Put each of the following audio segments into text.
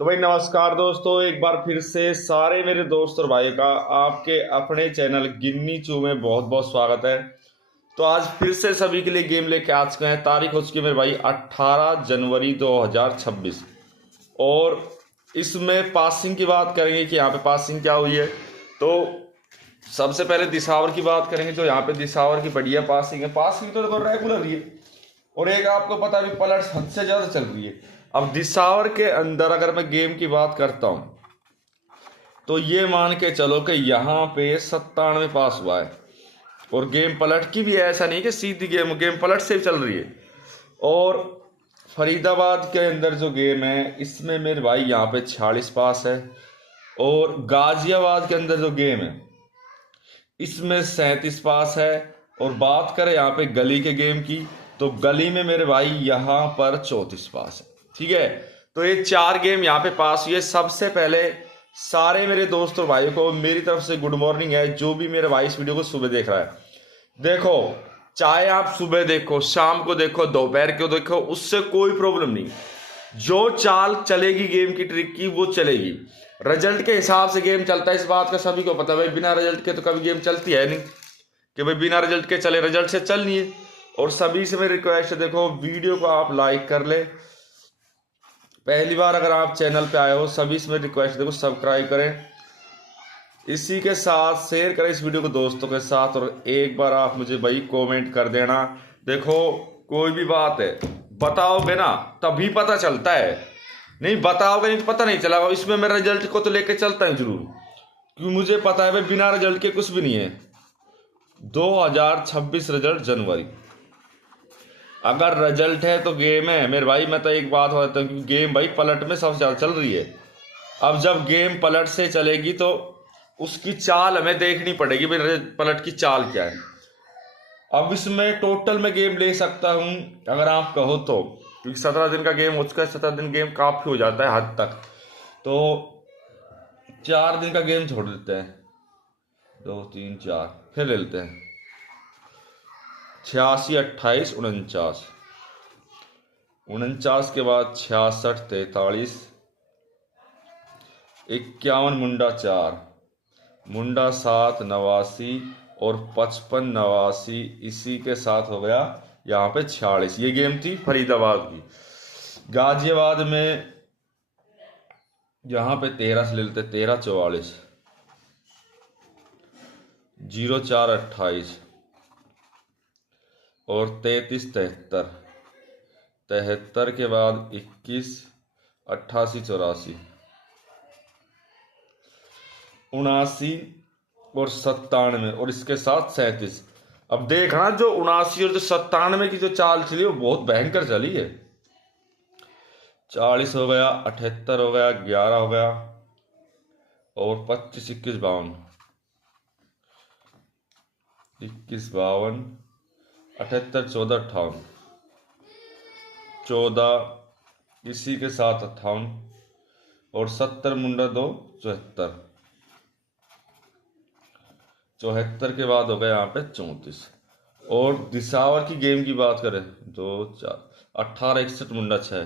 तो भाई नमस्कार दोस्तों, एक बार फिर से सारे मेरे दोस्त और भाई का आपके अपने चैनल गिन्नी चू में बहुत बहुत स्वागत है। तो आज फिर से सभी के लिए गेम लेके आ चुके हैं। तारीख हो चुकी है मेरे भाई 18 जनवरी 2026 और इसमें पासिंग की बात करेंगे कि यहाँ पे पासिंग क्या हुई है। तो सबसे पहले दिसावर की बात करेंगे। तो यहाँ पे दिसावर की बढ़िया पासिंग है। पासिंग तो देखो रेगुलर ही है और एक आपको पता है पलट हद से ज़्यादा चल रही है। अब दिसावर के अंदर अगर मैं गेम की बात करता हूँ तो ये मान के चलो कि यहाँ पे 97 पास हुआ है और गेम पलट की भी है। ऐसा नहीं कि सीधी गेम गेम पलट से भी चल रही है। और फरीदाबाद के अंदर जो गेम है इसमें मेरे भाई यहाँ पे 46 पास है। और गाजियाबाद के अंदर जो गेम है इसमें 37 पास है। और बात करें यहाँ पे गली के गेम की तो गली में मेरे भाई यहाँ पर 34 पास है। ठीक है, तो ये 4 गेम यहाँ पे पास हुए। सबसे पहले सारे मेरे दोस्तों भाइयों को मेरी तरफ से गुड मॉर्निंग है। जो भी मेरे भाई इस वीडियो को सुबह देख रहा है, देखो चाहे आप सुबह देखो, शाम को देखो, दोपहर को देखो, उससे कोई प्रॉब्लम नहीं। जो चाल चलेगी गेम की ट्रिक की वो चलेगी। रिजल्ट के हिसाब से गेम चलता है, इस बात का सभी को पता है भाई। बिना रिजल्ट के तो कभी गेम चलती है नहीं कि भाई बिना रिजल्ट के चले, रिजल्ट से चल नहीं है। और सभी से मेरी रिक्वेस्ट है, देखो वीडियो को आप लाइक कर ले। पहली बार अगर आप चैनल पे आए हो, सभी से मेरी रिक्वेस्ट देखो सब्सक्राइब करें, इसी के साथ शेयर करें इस वीडियो को दोस्तों के साथ। और एक बार आप मुझे भाई कमेंट कर देना। देखो कोई भी बात है बताओगे ना तभी पता चलता है, नहीं बताओगे नहीं तो पता नहीं चला। इसमें मैं रिजल्ट को तो लेके चलता हूँ जरूर, क्योंकि मुझे पता है भाई बिना रिजल्ट के कुछ भी नहीं है। 2026 रिजल्ट जनवरी, अगर रिजल्ट है तो गेम है मेरे भाई। मैं तो एक बात बताता हूँ, गेम भाई पलट में सबसे ज़्यादा चल रही है। अब जब गेम पलट से चलेगी तो उसकी चाल हमें देखनी पड़ेगी भाई, पलट की चाल क्या है। अब इसमें टोटल में गेम ले सकता हूँ अगर आप कहो तो, क्योंकि 17 दिन का गेम हो चुका है। 17 दिन गेम काफ़ी हो जाता है हद तक, तो 4 दिन का गेम छोड़ देते हैं। 2 3 4 फिर ले लेते हैं 86 28 49, 49 के बाद 66 43 51 मुंडा 4 मुंडा 7 89 और 55 89, इसी के साथ हो गया यहाँ पे 46। ये गेम थी फरीदाबाद की। गाजियाबाद में यहाँ पे 13 से ले लेते, 13 44 04 28 और 33 73, 73 के बाद 21 88 84 79 और 97 और इसके साथ 37। अब देखना जो 79 और जो 97 की जो चाल चली वो बहुत भयंकर चली है। 40 हो गया, 78 हो गया, 11 हो गया और 25 21 52, 21 52 78 14 58, 14 इसी के साथ 58 और 70 मुंडा 2 74, 74 के बाद हो गया यहाँ पे 34। और दिसावर की गेम की बात करें 2 4 18 61 मुंडा 6,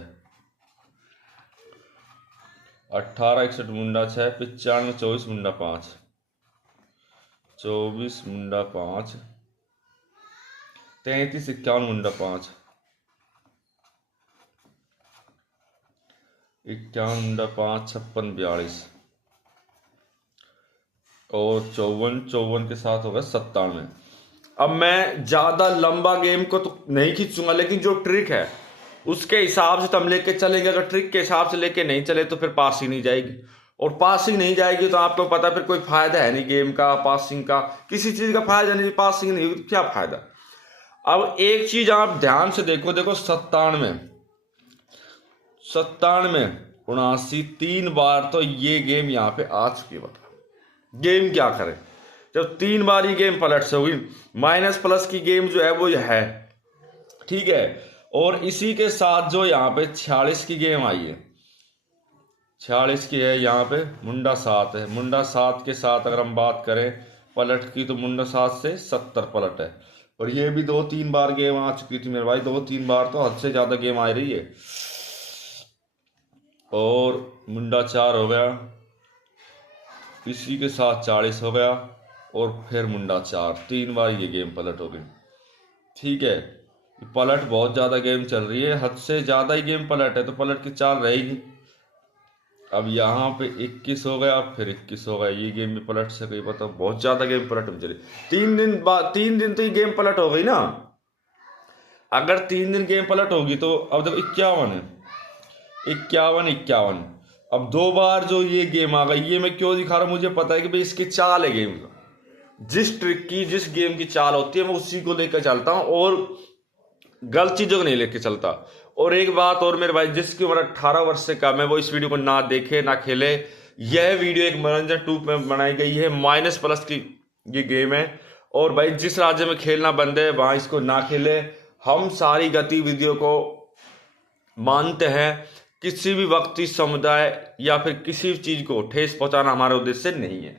18 61 मुंडा 6, 95 24 मुंडा 5, 24 मुंडा 5, 33 51 मुंडा 5, 51 मुंडा 5, 56 42 और 54 54 के साथ होगा 97। अब मैं ज़्यादा लंबा गेम को तो नहीं खींचूंगा, लेकिन जो ट्रिक है उसके हिसाब से तो हम लेके चलेंगे। अगर ट्रिक के हिसाब से लेके नहीं चले तो फिर पासिंग नहीं जाएगी, और पासिंग नहीं जाएगी तो आपको पता फिर कोई फायदा है नहीं गेम का, पासिंग का किसी चीज़ का फायदा नहीं। पासिंग नहीं होगी तो क्या फायदा। अब एक चीज़ आप ध्यान से देखो, देखो 97 79 3 बार तो ये गेम यहाँ पे आ चुकी है। गेम क्या करे जब 3 बार ये गेम पलट से हुई। माइनस प्लस की गेम जो है वो है, ठीक है। और इसी के साथ जो यहाँ पे 46 की गेम आई है, 46 की है यहाँ पे मुंडा 7 है। मुंडा 7 के साथ अगर हम बात करें पलट की तो मुंडा 7 से 70 पलट है। और ये भी 2 3 बार गेम आ चुकी थी मेरे भाई, 2 3 बार तो हद से ज़्यादा गेम आ रही है। और मुंडा 4 हो गया, इसी के साथ 40 हो गया और फिर मुंडा 4। 3 बार ये गेम पलट हो गई। ठीक है, पलट बहुत ज़्यादा गेम चल रही है, हद से ज़्यादा ही गेम पलट है, तो पलट की चाल रहेगी। अब यहाँ पे 21 हो गया, फिर 21 हो गया, ये गेम भी पलट से गई। पता बहुत ज़्यादा गेम पलट में चली। 3 दिन तो ये गेम पलट हो गई ना। अगर 3 दिन गेम पलट होगी तो अब जब 51 है, 51, अब 2 बार जो ये गेम आ गई, ये मैं क्यों दिखा रहा हूँ, मुझे पता है कि भाई इसकी चाल है गेम का। जिस ट्रिक की, जिस गेम की चाल होती है मैं उसी को लेकर चलता हूँ और गलत चीज़ों को नहीं लेकर चलता। और एक बात और मेरे भाई, जिसकी उम्र 18 वर्ष से कम है वो इस वीडियो को ना देखे ना खेले। यह वीडियो एक मनोरंजन टूप में बनाई गई है, -+ की ये गेम है। और भाई जिस राज्य में खेलना बंद है वहाँ इसको ना खेले। हम सारी गतिविधियों को मानते हैं, किसी भी व्यक्ति, समुदाय या फिर किसी भी चीज़ को ठेस पहुंचाना हमारा उद्देश्य नहीं है।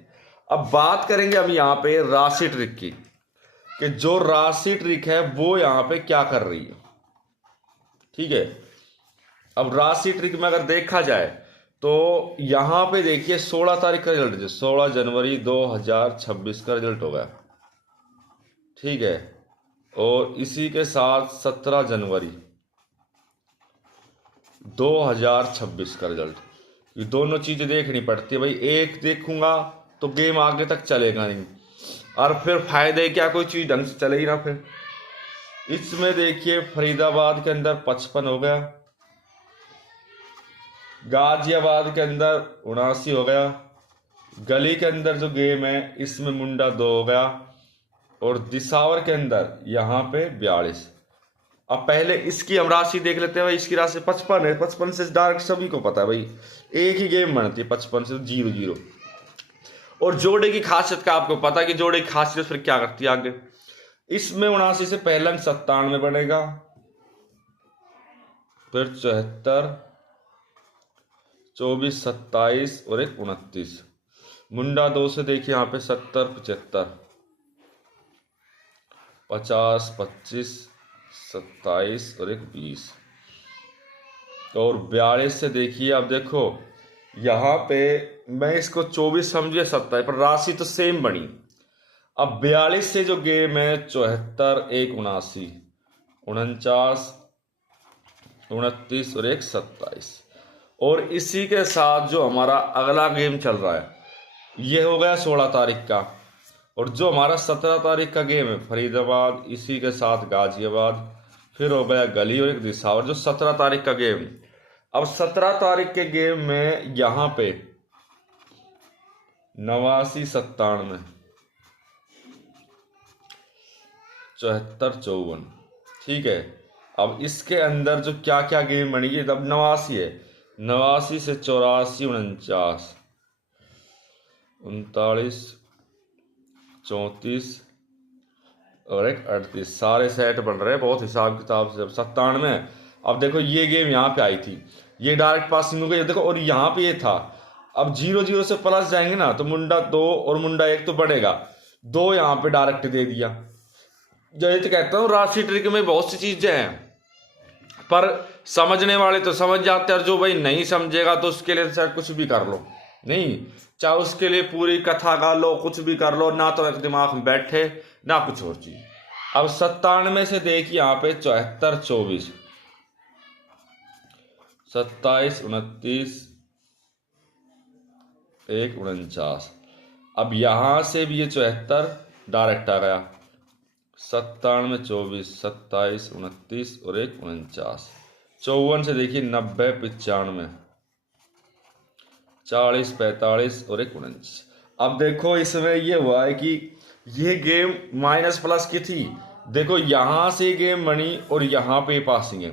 अब बात करेंगे हम यहाँ पे राशि ट्रिक की, कि जो राशि ट्रिक है वो यहाँ पे क्या कर रही है। ठीक है, अब राशि ट्रिक में अगर देखा जाए तो यहाँ पे देखिए 16 तारीख का रिजल्ट है, 16 जनवरी 2026 का रिजल्ट होगा। ठीक है, और इसी के साथ 17 जनवरी 2026 का रिजल्ट। ये दोनों चीज़ें देखनी पड़ती है भाई, एक देखूंगा तो गेम आगे तक चलेगा नहीं, और फिर फायदे क्या, कोई चीज़ ढंग से चले ही ना। फिर इसमें देखिए फरीदाबाद के अंदर 55 हो गया, गाजियाबाद के अंदर 79 हो गया, गली के अंदर जो गेम है इसमें मुंडा 2 हो गया, और दिसावर के अंदर यहाँ पे 42। अब पहले इसकी हम राशि देख लेते हैं भाई। इसकी राशि 55 है, 55 से डायरेक्ट सभी को पता है भाई, एक ही गेम बनती है 55 से, 0-0। और जोड़े की खासियत का आपको पता है कि जोड़े की खासियत फिर क्या करती है आगे। इसमें 79 से पहला 97 बनेगा, फिर 74, 24, 27 और एक 29। मुंडा 2 से देखिए यहाँ पे 70, 75, 50, 25, 27 और एक 20। और 42 से देखिए, अब देखो यहाँ पे मैं इसको 24 समझिए, 27, पर राशि तो सेम बनी। अब 42 से जो गेम है 74, एक 79, 49, 29 और एक 27। और इसी के साथ जो हमारा अगला गेम चल रहा है ये हो गया 16 तारीख का। और जो हमारा 17 तारीख का गेम है फरीदाबाद, इसी के साथ गाजियाबाद, फिर हो गया गली और एक दिसावर, जो 17 तारीख का गेम। अब 17 तारीख के गेम में यहाँ पे 89, 97, 74, 54। ठीक है, अब इसके अंदर जो क्या क्या गेम बनी है, तब 89 है, 89 से 84, 49, 39, 34 और एक 38, सारे सेट बन रहे हैं बहुत हिसाब किताब से। 97। अब देखो ये गेम यहाँ पे आई थी, ये डायरेक्ट पासिंग हो गई, देखो, और यहाँ पे ये था। अब 0-0 से प्लस जाएंगे ना तो मुंडा 2 और मुंडा 1 तो बढ़ेगा, 2 यहाँ पे डायरेक्ट दे दिया। जैसे तो कहता हूँ राशि ट्रिक में बहुत सी चीजें हैं, पर समझने वाले तो समझ जाते हैं, और जो भाई नहीं समझेगा तो उसके लिए शायद कुछ भी कर लो, नहीं चाहे उसके लिए पूरी कथा गा लो, कुछ भी कर लो, ना तो एक दिमाग में बैठे ना कुछ और चीज। अब 97 से देखिए यहाँ पे 74, 24, 27, 29, एक 49। अब यहां से भी ये 74 डायरेक्ट आ गया, 97, 24, 27, 29 और एक 49। 54 से देखिए 90, 95, 40, 45 और एक 49। अब देखो इसमें ये हुआ है कि ये गेम -+ की थी, देखो यहां से गेम बनी और यहाँ पे पासिंग है।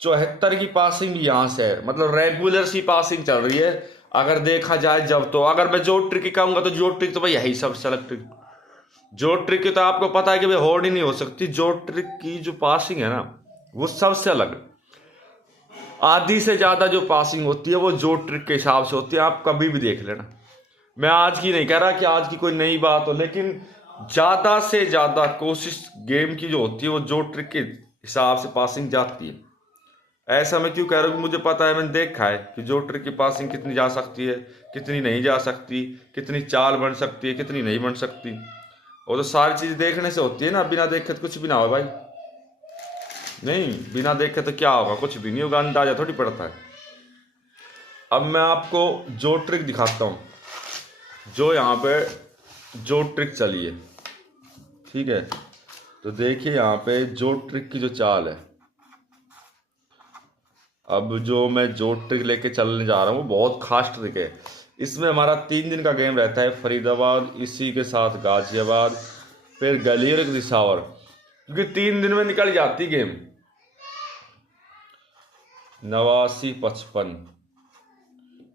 74 की पासिंग भी यहाँ से है, मतलब रेगुलर सी पासिंग चल रही है अगर देखा जाए जब। तो अगर मैं जो ट्रिक कहूंगा तो जो ट्रिक तो भाई यही सबसे अलग ट्रिक। जो ट्रिक की तो आपको पता है कि भाई होड़ ही नहीं हो सकती। जो ट्रिक की जो पासिंग है ना वो सबसे अलग, आधी से ज्यादा जो पासिंग होती है वो जो ट्रिक के हिसाब से होती है। आप कभी भी देख लेना, मैं आज की नहीं कह रहा कि आज की कोई नई बात हो, लेकिन ज्यादा से ज्यादा कोशिश गेम की जो होती है वो जो ट्रिक के हिसाब से पासिंग जाती है। ऐसा मैं क्यों कह रहा हूँ कि मुझे पता है, मैंने देखा है कि जो ट्रिक की पासिंग कितनी जा सकती है, कितनी नहीं जा सकती, कितनी चाल बन सकती है, कितनी नहीं बन सकती। वो तो सारी चीज़ देखने से होती है ना, बिना देखे तो कुछ भी ना हो भाई। नहीं, बिना देखे तो क्या होगा, कुछ भी नहीं होगा, अंदाजा थोड़ी पड़ता है। अब मैं आपको जो ट्रिक दिखाता हूँ, जो यहाँ पे जो ट्रिक चली है, ठीक है। तो देखिए यहाँ पे जो ट्रिक की जो चाल है, अब जो मैं जो ट्रिक लेके चलने जा रहा हूँ वो बहुत खास ट्रिक है। इसमें हमारा 3 दिन का गेम रहता है, फरीदाबाद, इसी के साथ गाजियाबाद, फिर गलीर दिसावर, क्योंकि 3 दिन में निकल जाती गेम। 89, 55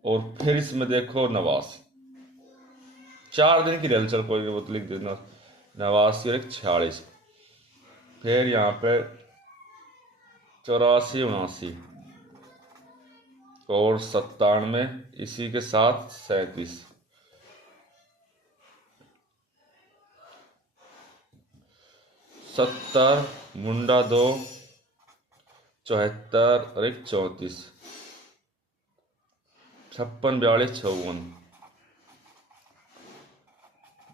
और फिर इसमें देखो 89, 4 दिन की रेल, चल कोई नहीं, वो तो लिख देना। 89 और एक 46, फिर यहाँ पे 84, 79 और 97, इसी के साथ 37, 70, मुंडा 2, 74 और एक 34, 56, 42, 54,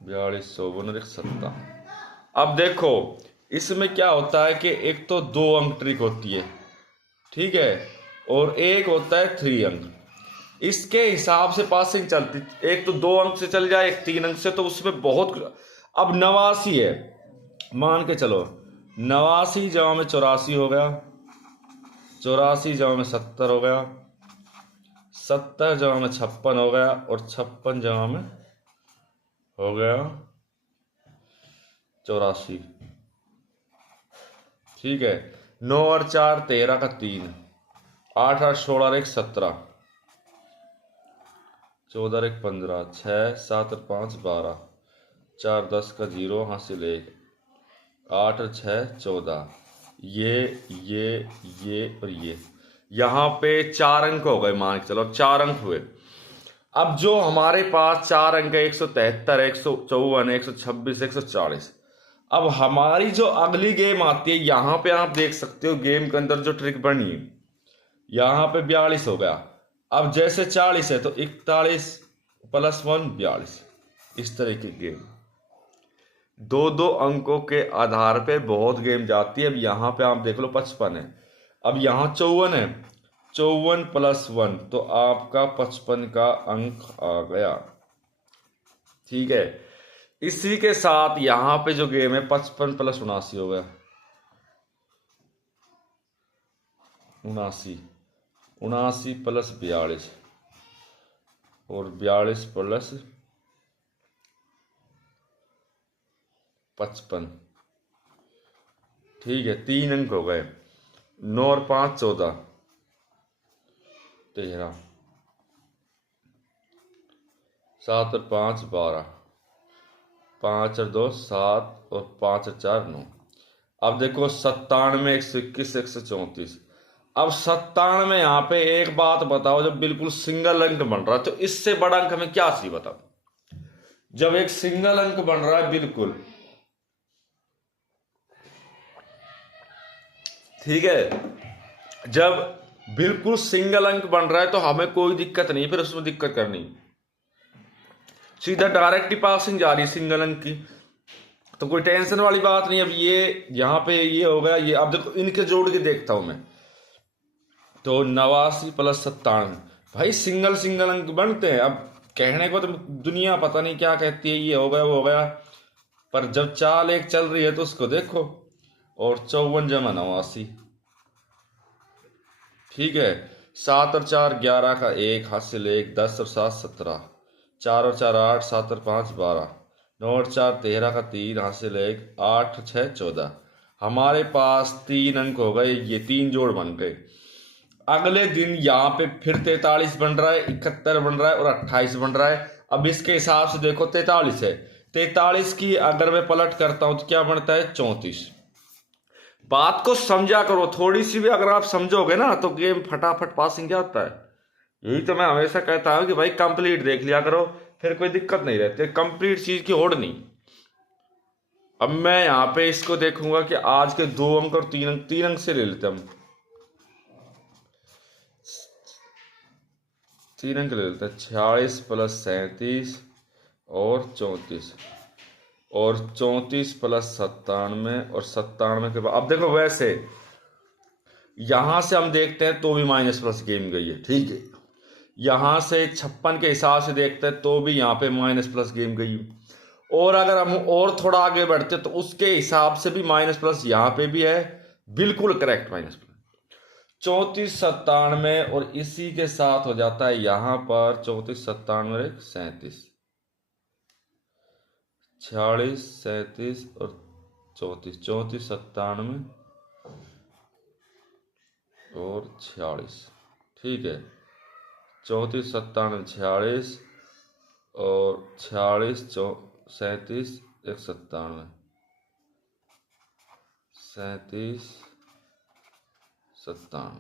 42, 54 और एक 70। अब देखो इसमें क्या होता है कि एक तो 2 अंक ट्रिक होती है, ठीक है, और एक होता है 3 अंक। इसके हिसाब से पासिंग चलती, एक तो 2 अंक से चल जाए, एक 3 अंक से, तो उसमें बहुत। अब 89 है, मान के चलो 89 जमा में 84 हो गया, 84 जमा में 70 हो गया, 70 जमा में 56 हो गया, और 56 जमा में हो गया 84, ठीक है। 9 और 4 13 का 3, 8 और 16 और 1 17, 14 और 1 15, 6 7 और 5 12, 4 10 का 0 हासिल 1, 8 और 6 14, ये और ये। यहाँ पे 4 अंक हो गए, मान के चलो 4 अंक हुए। अब जो हमारे पास 4 अंक है, 173, 154, 126, 140। अब हमारी जो अगली गेम आती है, यहाँ पे आप देख सकते हो गेम के अंदर जो ट्रिक बनी है, यहाँ पे 42 हो गया। अब जैसे 40 है तो 41 + 1 42, इस तरह की गेम 2-2 अंकों के आधार पे बहुत गेम जाती है। अब यहाँ पे आप देख लो 55 है, अब यहाँ 54 है, 54 + 1 तो आपका 55 का अंक आ गया, ठीक है। इसी के साथ यहाँ पे जो गेम है 55 + 79 हो गया, 79, 79 + 42 और 42 + 55, ठीक है। 3 अंक हो गए, 9 और 5 14, 13, 7 और 5 12, 5 और 2 7 और 5 और 4 9। अब देखो 97, 121, 134। अब 97 यहाँ पे एक बात बताओ, जब बिल्कुल सिंगल अंक बन रहा है तो इससे बड़ा अंक हमें क्या सी बताओ। जब एक सिंगल अंक बन रहा है बिल्कुल, ठीक है, जब बिल्कुल सिंगल अंक बन रहा है तो हमें कोई दिक्कत नहीं, फिर उसमें दिक्कत करनी, सीधा डायरेक्ट ही पासिंग जा रही है सिंगल अंक की, तो कोई टेंशन वाली बात नहीं। अब ये यहाँ पे ये हो गया, ये अब देखो इनके जोड़ के देखता हूं मैं, तो 89 + 97, भाई सिंगल सिंगल अंक बनते हैं। अब कहने को तो दुनिया पता नहीं क्या कहती है, ये हो गया वो हो गया, पर जब चाल एक चल रही है तो उसको देखो। और 54 जमा 89, ठीक है। 7 और 4 11 का 1 हासिल 1, 10 और 7 17, 4 और 4 8, 7 और 5 12, 9 और 4 13 का 3 हासिल 1, 8 और 6 14। हमारे पास 3 अंक हो गए, ये 3 जोड़ बन गए। अगले दिन यहाँ पे फिर 43 बन रहा है, 71 बन रहा है और 28 बन रहा है। अब इसके हिसाब से देखो 43 है, 43 की अगर मैं पलट करता हूं तो क्या बनता है 34। बात को समझा करो थोड़ी सी भी, अगर आप समझोगे ना तो गेम फटाफट पासिंग जाता है। यही तो मैं हमेशा कहता हूं कि भाई कंप्लीट देख लिया करो, फिर कोई दिक्कत नहीं रहती, कंप्लीट चीज की होड़ नहीं। अब मैं यहाँ पे इसको देखूंगा कि आज के 2 अंक और 3 अंक, 3 अंक से ले लेते हम। 3 अंक ले लेते हैं। 46 प्लस 37 और 34, और 34 प्लस 97, और 97 के बाद अब देखो, वैसे यहां से हम देखते हैं तो भी माइनस प्लस गेम गई है, ठीक है। यहां से 56 के हिसाब से देखते हैं तो भी यहाँ पे माइनस प्लस गेम गई है। और अगर हम और थोड़ा आगे बढ़ते तो उसके हिसाब से भी माइनस प्लस यहाँ पे भी है, बिल्कुल करेक्ट माइनस प्लस। 34 97 और इसी के साथ हो जाता है यहां पर 34 97 और 37, 46 37 और 34, 34 97 और 46, ठीक है। 34 97 46 और 46 37 एक 97, 37 97।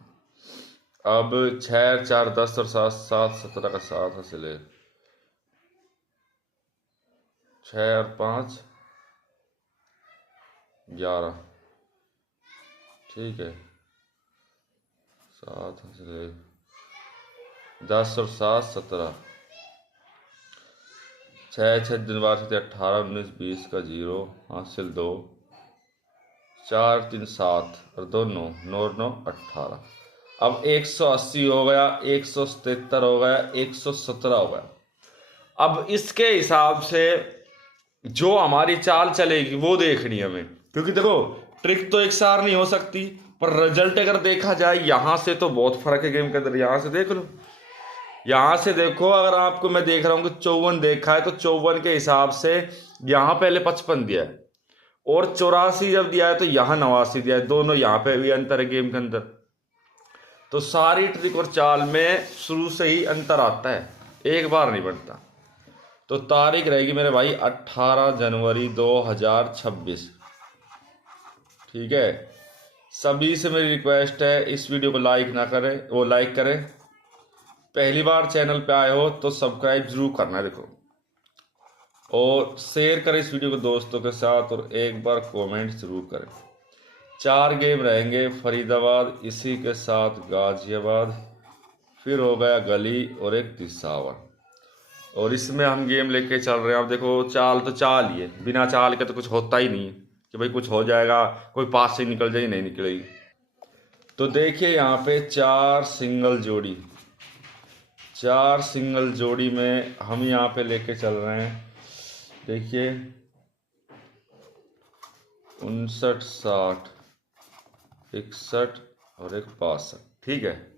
अब 6 4 10 और 7 7 17 का 7 हासिल, 6 और 5 11, ठीक है। 7 हासिल, 10 और 7 17, 6 6 दिन बाद 18 19 20 का 0 हासिल 2, 4 3 7 और 2 9 9 9 18। अब 180 हो गया, 177 हो गया, 117 हो गया। अब इसके हिसाब से जो हमारी चाल चलेगी वो देखनी है हमें, क्योंकि देखो ट्रिक तो एक सार नहीं हो सकती, पर रिजल्ट अगर देखा जाए यहाँ से तो बहुत फर्क है गेम के अंदर। यहाँ से देख लो, यहाँ से देखो, अगर आपको मैं देख रहा हूँ कि 54 देखा है तो 54 के हिसाब से यहाँ पहले 55 दिया है, और 84 जब दिया है तो यहाँ 89 दिया है। दोनों यहाँ पे भी अंतर है गेम के अंदर। तो सारी ट्रिक और चाल में शुरू से ही अंतर आता है, एक बार नहीं बनता। तो तारीख रहेगी मेरे भाई 18 जनवरी 2026, ठीक है। सभी से मेरी रिक्वेस्ट है, इस वीडियो को लाइक ना करें, वो लाइक करें। पहली बार चैनल पे आए हो तो सब्सक्राइब जरूर करना, देखो, और शेयर करें इस वीडियो को दोस्तों के साथ, और एक बार कमेंट जरूर करें। 4 गेम रहेंगे, फरीदाबाद, इसी के साथ गाजियाबाद, फिर हो गया गली और एक दिसावर, और इसमें हम गेम लेके चल रहे हैं। अब देखो चाल तो चाल ही है, बिना चाल के तो कुछ होता ही नहीं कि भाई कुछ हो जाएगा, कोई पास से निकल जाए, नहीं निकलेगी। तो देखिए यहाँ पे 4 सिंगल जोड़ी, 4 सिंगल जोड़ी में हम यहाँ पे लेके चल रहे हैं। देखिए 59 60 61 और एक 62, ठीक है।